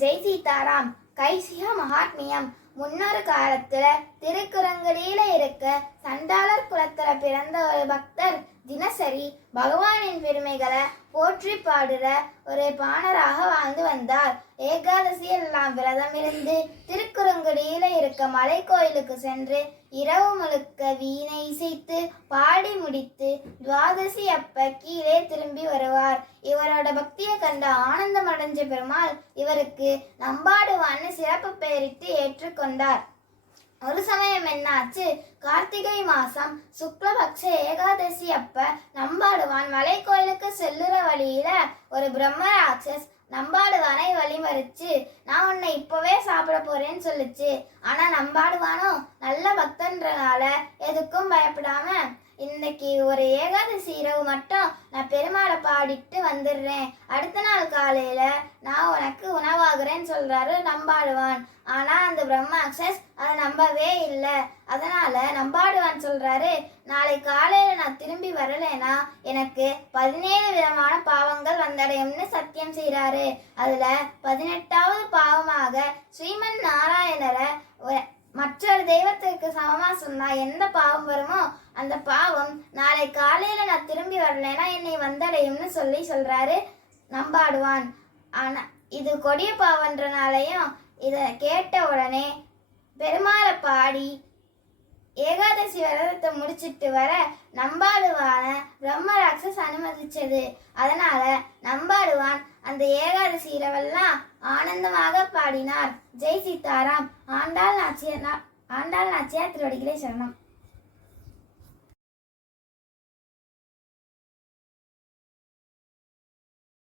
ஜெய் சீதாராம். கைசிக மகாத்மியம். முன்னொரு காலத்துல திருக்குறங்குடியில இருக்க சண்டாளர் குலத்துல பிறந்த ஒரு பக்தர் தினசரி பகவானின் பெருமைகளை போற்றி பாடுற ஒரு பாணராக வாழ்ந்து வந்தார். ஏகாதசி எல்லாம் விரதம் இருந்து திருக்குறங்குடியில இருக்க மலை கோயிலுக்கு சென்று இரவு முழுக்க வீணை இசைத்து பாடி முடித்து துவாதசி அப்ப கீழே திரும்பி வருவார். இவரோட பக்தியை கண்ட ஆனந்தம் அடைஞ்ச பெருமாள் இவருக்கு நம்பாடுவான்னு சிறப்பு பெயரிட்டு ஏற்றுக்கொண்டார். ஒரு சமயம் என்னாச்சு, கார்த்திகை மாசம் சுக்லபக்ஷ ஏகாதசி அப்ப நம்பாடுவான் மலை கோயிலுக்கு செல்லுற வழியில ஒரு பிரம்ம ராட்சஸ் நம்பாடுவானை வழிமறிச்சு, நான் உன்னை இப்பவே சாப்பிட போறேன்னு சொல்லுச்சு. ஆனா நம்பாடுவானோ நல்ல பக்தன்றனால எதுக்கும் பயப்படாம, இன்னைக்கு ஒரு ஏகாதசி இரவு மட்டும் நான் பெருமாளை பாடிட்டு வந்துடுறேன், அடுத்த நாள் காலையில நான் உனக்கு உணவாகிறேன்னு சொல்றாரு நம்பாடுவான். ஆனா அந்த பிரம்மாக்ஷஸ் அதை நம்பவே இல்லை. அதனால நம்பாடுவான் சொல்றாரு, நாளை காலையில நான் திரும்பி வரலைன்னா எனக்கு 17 விதமான பாவங்கள் வந்தடையும்னு சத்தியம் செய்யறாரு. அதுல 18வது பாவமாக ஸ்ரீமன் நாராயணரை மற்றொரு தெய்வத்திற்கு சமமா சொன்னா எந்த பாவம் வருமோ அந்த பாவம் நாளை காலையில நான் திரும்பி வரலைன்னா என்னை வந்தடையும்னு சொல்றாரு நம்பாடுவான். ஆனா இது கொடிய பாவன்றனாலையும் இத கேட்ட உடனே பெருமாளை பாடி ஏகாதசி விரதத்தை முடிச்சிட்டு வர நம்பாடுவான பிரம்ம ராட்சஸ் அனுமதிச்சது. அதனால நம்பாடுவான் அந்த ஏகாதசி இரவெல்லாம் ஆனந்தமாக பாடினார். ஜெய் சீதாராம். ஆண்டாள் நாச்சியார் திருவடிகளே சரணம்.